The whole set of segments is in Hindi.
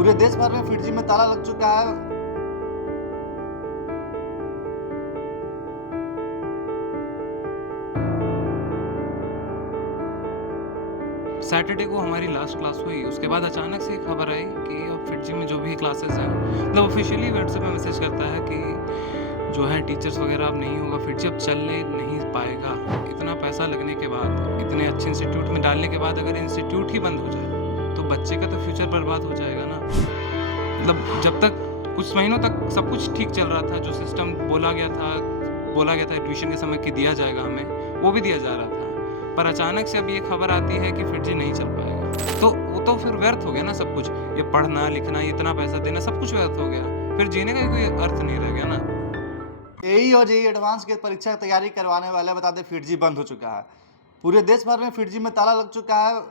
पूरे देश भर में फिर जी में ताला लग चुका है। सैटरडे को हमारी लास्ट क्लास हुई, उसके बाद अचानक से खबर आई कि अब फिटजी में जो भी क्लासेस हैं, मतलब ऑफिशियली व्हाट्सएप में मैसेज करता है कि जो है टीचर्स वगैरह अब नहीं होगा, फिटजी अब चलने नहीं पाएगा। इतना पैसा लगने के बाद, इतने अच्छे इंस्टीट्यूट में डालने के बाद अगर इंस्टीट्यूट ही बंद हो जाए तो बच्चे का तो फ्यूचर बर्बाद हो जाएगा ना। मतलब जब तक कुछ महीनों तक सब कुछ ठीक चल रहा था, जो सिस्टम बोला गया था एडमिशन के समय कि दिया जाएगा हमें, वो भी दिया जा रहा था। पर अचानक से अब ये खबर आती है कि फिटजी नहीं चल पाएगा, तो वो तो फिर व्यर्थ हो गया ना सब कुछ। ये पढ़ना लिखना, इतना पैसा देना, सब कुछ व्यर्थ हो गया। फिर जीने का कोई अर्थ नहीं रह गया ना। जेईई और जेईई एडवांस की परीक्षा की तैयारी करवाने वाले बता दें फिर जी बंद हो चुका है। पूरे देश भर में फिर जी में ताला लग चुका है।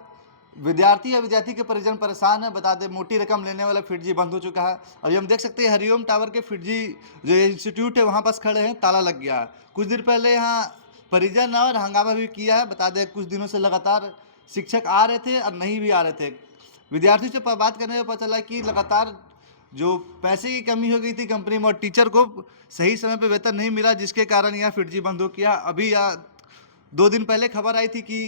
विद्यार्थी या विद्यार्थी के परिजन परेशान है। बता दें मोटी रकम लेने वाला फिर जी बंद हो चुका है। अभी हम देख सकते हैं हरिओम टावर के फिर जी जो इंस्टीट्यूट है वहाँ पास खड़े हैं, ताला लग गया है। कुछ देर पहले यहाँ परिजन और हंगामा भी किया है। बता दें कुछ दिनों से लगातार शिक्षक आ रहे थे और नहीं भी आ रहे थे। विद्यार्थियों से बात करने में पता चला कि लगातार जो पैसे की कमी हो गई थी कंपनी में और टीचर को सही समय पे वेतन नहीं मिला, जिसके कारण यह फिर जी बंद हो गया। अभी यह 2 दिन पहले खबर आई थी कि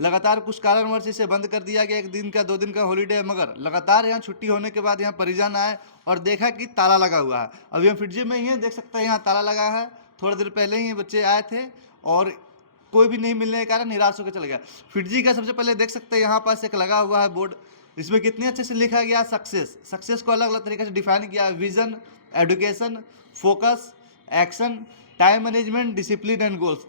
लगातार कुछ कारणवश इसे बंद कर दिया गया। 1 दिन का 2 दिन का हॉलीडे है, मगर लगातार यहाँ छुट्टी होने के बाद यहाँ परिजन आए और देखा कि ताला लगा हुआ है। अभी हम फिर जी में ही हैं, देख सकते हैं यहाँ ताला लगा है। थोड़ी देर पहले ही ये बच्चे आए थे और कोई भी नहीं मिलने के कारण निराश होकर चले गया। फिर जी का सबसे पहले देख सकते हैं यहाँ पास एक लगा हुआ है बोर्ड, इसमें कितने अच्छे से लिखा गया सक्सेस को अलग अलग तरीके से डिफाइन किया है। Vision, education, focus, action, time management, discipline and goals.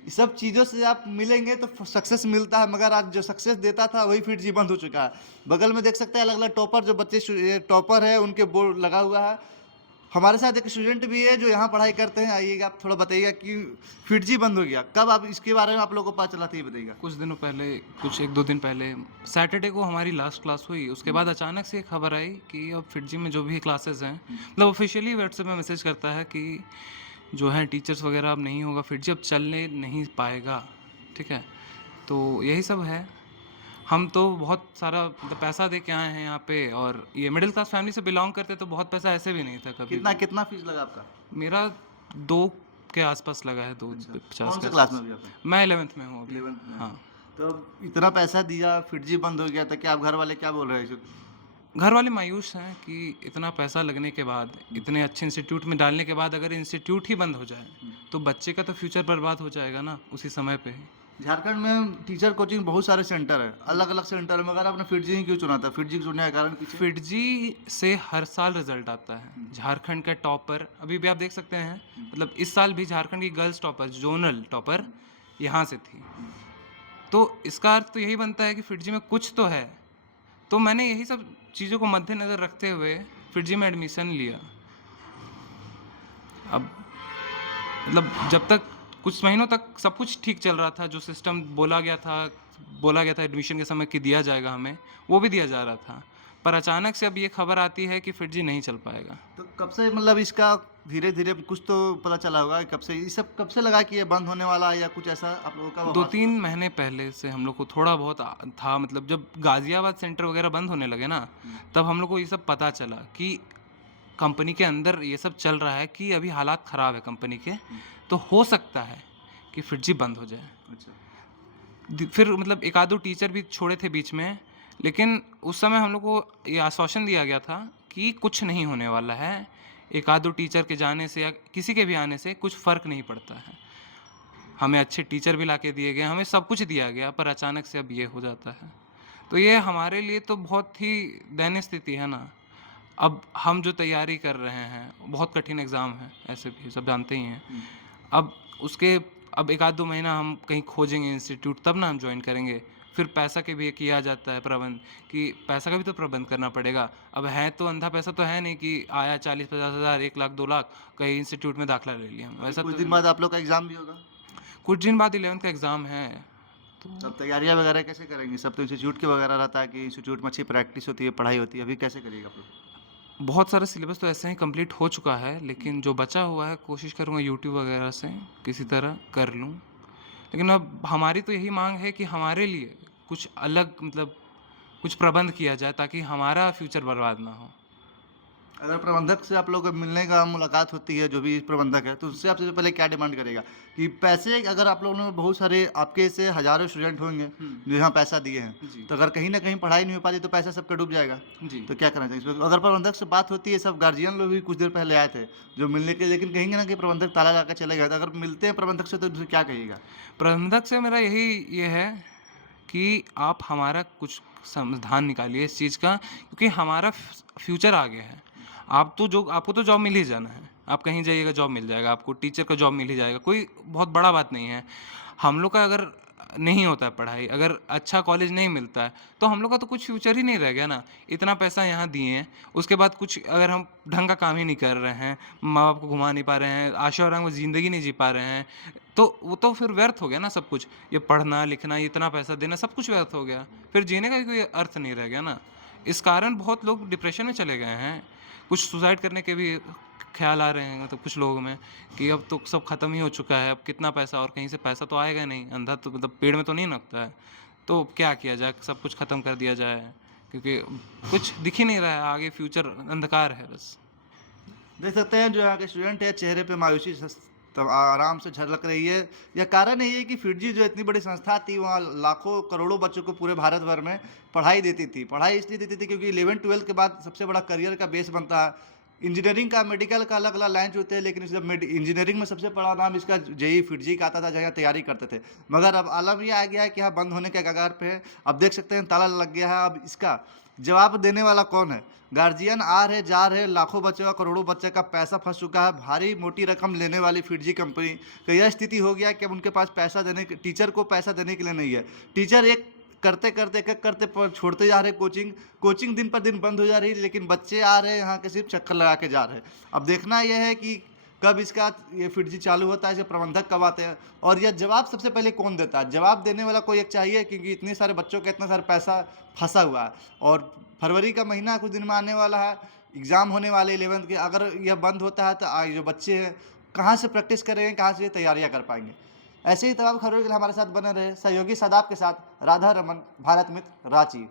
इस सब चीज़ों से आप मिलेंगे तो सक्सेस मिलता है, मगर आज जो सक्सेस देता था वही फिर जी बंद हो चुका है। बगल में देख सकते हैं अलग अलग टॉपर, जो बच्चे टॉपर है उनके बोर्ड लगा हुआ है। हमारे साथ एक स्टूडेंट भी है जो यहाँ पढ़ाई करते हैं। आइएगा, आप थोड़ा बताइएगा कि फिर जी बंद हो गया कब, आप इसके बारे में आप लोगों को पता चला था, ये बताइएगा। कुछ दिनों पहले, कुछ 1-2 दिन पहले सैटरडे को हमारी लास्ट क्लास हुई, उसके बाद अचानक से खबर आई कि अब फिटजी में जो भी क्लासेस हैं, मतलब ऑफिशियली व्हाट्सएप में मैसेज करता है कि जो है टीचर्स वगैरह अब नहीं होगा, फिटजी अब चलने नहीं पाएगा। ठीक है, तो यही सब है। हम तो बहुत सारा मतलब पैसा दे के आए हैं यहाँ पे, और ये मिडिल क्लास फैमिली से बिलोंग करते, तो बहुत पैसा ऐसे भी नहीं था कभी कितना भी। कितना फीस लगा आपका? मेरा 2 के आसपास लगा है, 2 अच्छा, 50 कौन के से क्लास में आसपास। अभी आप हैं? मैं 11th में हूँ अभी। 11th में। हाँ। तो अब इतना पैसा दिया, फिर जी बंद हो गया, तो क्या आप घर वाले क्या बोल रहे हैं? घर वाले मायूस हैं कि इतना पैसा लगने के बाद, इतने अच्छे इंस्टीट्यूट में डालने के बाद अगर इंस्टीट्यूट ही बंद हो जाए तो बच्चे का तो फ्यूचर बर्बाद हो जाएगा ना उसी समय पे ही। झारखंड में टीचर कोचिंग बहुत सारे सेंटर है, अलग अलग सेंटर है, मगर आपने फिर जी ही क्यों चुना था? फिर जी चुनने का कारण पीछे? फिटजी से हर साल रिजल्ट आता है। झारखंड का टॉपर अभी भी आप देख सकते हैं, मतलब इस साल भी झारखंड की गर्ल्स टॉपर, जोनल टॉपर यहाँ से थी। तो इसका अर्थ तो यही बनता है कि फिटजी में कुछ तो है। तो मैंने यही सब चीज़ों को मद्देनज़र रखते हुए फिटजी में एडमिशन लिया। अब मतलब जब तक कुछ महीनों तक सब कुछ ठीक चल रहा था, जो सिस्टम बोला गया था एडमिशन के समय कि दिया जाएगा हमें, वो भी दिया जा रहा था। पर अचानक से अब ये खबर आती है कि फिटजी नहीं चल पाएगा। तो कब से मतलब इसका धीरे धीरे कुछ तो पता चला होगा कि कब से ये सब कब से लगा कि ये बंद होने वाला है, या कुछ ऐसा आप लोगों का आभास 2-3 हुआ? महीने पहले से हम लोग को थोड़ा बहुत था, मतलब जब गाज़ियाबाद सेंटर वगैरह बंद होने लगे ना, तब हम लोग को ये सब पता चला कि कंपनी के अंदर ये सब चल रहा है, कि अभी हालात ख़राब है कंपनी के, तो हो सकता है कि फिटजी बंद हो जाए। अच्छा। फिर मतलब 1-2 टीचर भी छोड़े थे बीच में, लेकिन उस समय हम लोग को ये आश्वासन दिया गया था कि कुछ नहीं होने वाला है। 1-2 टीचर के जाने से या किसी के भी आने से कुछ फ़र्क नहीं पड़ता है। हमें अच्छे टीचर भी लाके दिए गए, हमें सब कुछ दिया गया, पर अचानक से अब ये हो जाता है। तो ये हमारे लिए तो बहुत ही दयनीय स्थिति है ना। अब हम जो तैयारी कर रहे हैं, बहुत कठिन एग्ज़ाम है, ऐसे भी सब जानते ही हैं। अब उसके अब 1-2 महीना हम कहीं खोजेंगे इंस्टीट्यूट, तब ना हम जॉइन करेंगे। फिर पैसा के भी किया जाता है प्रबंध, कि पैसा का भी तो प्रबंध करना पड़ेगा। अब है तो अंधा पैसा तो है नहीं कि आया 40-50 हज़ार, 1 लाख 2 लाख, कहीं इंस्टीट्यूट में दाखिला ले लिया। अभी वैसा कुछ तो दिन बाद आप लोग का एग्जाम भी होगा, कुछ दिन बाद 11th का एग्ज़ाम है। तब तैयारियां वगैरह कैसे करेंगे? सब तो इंस्टीट्यूट के वगैरह रहता है कि इंस्टीट्यूट में अच्छी प्रैक्टिस होती है, पढ़ाई होती है, अभी कैसे करिएगा आप लोग? बहुत सारा सिलेबस तो ऐसे ही कंप्लीट हो चुका है, लेकिन जो बचा हुआ है कोशिश करूँगा यूट्यूब वगैरह से किसी तरह कर लूँ। लेकिन अब हमारी तो यही मांग है कि हमारे लिए कुछ अलग, मतलब कुछ प्रबंध किया जाए ताकि हमारा फ्यूचर बर्बाद ना हो। अगर प्रबंधक से आप लोगों को मिलने का मुलाकात होती है, जो भी प्रबंधक है, तो उससे आप सबसे पहले क्या डिमांड करेगा? कि पैसे, अगर आप लोगों ने बहुत सारे आपके से हज़ारों स्टूडेंट होंगे जो यहाँ पैसा दिए हैं, जी। तो अगर कहीं न कहीं पढ़ाई नहीं हो पाती तो पैसा सबका डूब जाएगा। जी। तो क्या करना चाहिए इसमें? अगर प्रबंधक से बात होती है, सब गार्जियन लोग भी कुछ देर पहले आए थे, जो मिलने के लिए, लेकिन कहीं न कहीं प्रबंधक ताला लगा के चले गए, तो अगर मिलते हैं प्रबंधक से तो उनसे क्या कहिएगा? प्रबंधक से मेरा यही ये है कि आप हमारा कुछ समाधान निकालिए इस चीज़ का, क्योंकि हमारा फ्यूचर आगे है। आपको तो जॉब मिल ही जाना है। आप कहीं जाइएगा जॉब मिल जाएगा, आपको टीचर का जॉब मिल ही जाएगा, कोई बहुत बड़ा बात नहीं है। हम लोग का अगर नहीं होता है पढ़ाई, अगर अच्छा कॉलेज नहीं मिलता है, तो हम लोग का तो कुछ फ्यूचर ही नहीं रह गया ना। इतना पैसा यहाँ दिए हैं, उसके बाद कुछ अगर हम ढंग का काम ही नहीं कर रहे हैं, माँ-बाप को घुमा नहीं पा रहे हैं, आशा आराम से ज़िंदगी नहीं जी पा रहे हैं, तो वो तो फिर व्यर्थ हो गया ना सब कुछ। ये पढ़ना, लिखना, ये इतना पैसा देना, सब कुछ व्यर्थ हो गया। फिर जीने का भी कोई अर्थ नहीं रह गया ना। इस कारण बहुत लोग डिप्रेशन में चले गए हैं। कुछ सुसाइड करने के भी ख़्याल आ रहे हैं मतलब कुछ लोगों में कि अब तो सब ख़त्म ही हो चुका है, अब कितना पैसा, और कहीं से पैसा तो आएगा नहीं, अंधा तो मतलब पेड़ में तो नहीं लगता है। तो क्या किया जाए, सब कुछ ख़त्म कर दिया जाए, क्योंकि कुछ दिख ही नहीं रहा है, आगे फ्यूचर अंधकार है बस। देख सकते हैं जो यहाँ के स्टूडेंट है, चेहरे पे मायूसी तो आराम से झलक रही है। यह कारण यही है कि फिटजी जो इतनी बड़ी संस्था थी, वहाँ लाखों करोड़ों बच्चों को पूरे भारत भर में पढ़ाई देती थी। पढ़ाई इसलिए देती थी क्योंकि 11-12 के बाद सबसे बड़ा करियर का बेस बनता है। इंजीनियरिंग का, मेडिकल का अलग अलग लाइन होते हैं, लेकिन इस इंजीनियरिंग में सबसे बड़ा नाम इसका जेई फिटजी का आता था, जहाँ तैयारी करते थे। मगर अब आलम ये आ गया है कि यहाँ बंद होने के कगार पे है। अब देख सकते हैं ताला लग गया है। अब इसका जवाब देने वाला कौन है? गार्जियन आ रहे जा रहे, लाखों बच्चों का, करोड़ों बच्चे का पैसा फंस चुका है। भारी मोटी रकम लेने वाली फिटजी कंपनी का यह स्थिति हो गया कि अब उनके पास पैसा देने के, टीचर को पैसा देने के लिए नहीं है। टीचर एक करते करते एक एक करते पर छोड़ते जा रहे कोचिंग दिन पर दिन बंद हो जा रही है, लेकिन बच्चे आ रहे हैं यहाँ के सिर्फ चक्कर लगा के जा रहे हैं। अब देखना यह है कि कब इसका ये फिटजी चालू होता है, इसे प्रबंधक कब आते हैं, और यह जवाब सबसे पहले कौन देता है? जवाब देने वाला कोई एक चाहिए, क्योंकि इतने सारे बच्चों का इतना सारा पैसा फंसा हुआ है। और फरवरी का महीना कुछ दिन में आने वाला है, एग्ज़ाम होने वाले 11th के। अगर यह बंद होता है तो जो बच्चे हैं कहाँ से प्रैक्टिस करेंगे, कहाँ से तैयारियाँ कर पाएंगे? ऐसे ही तमाम खबरों के लिए हमारे साथ बने रहे। सहयोगी शादाब के साथ राधा रमन, भारत मित्र, रांची।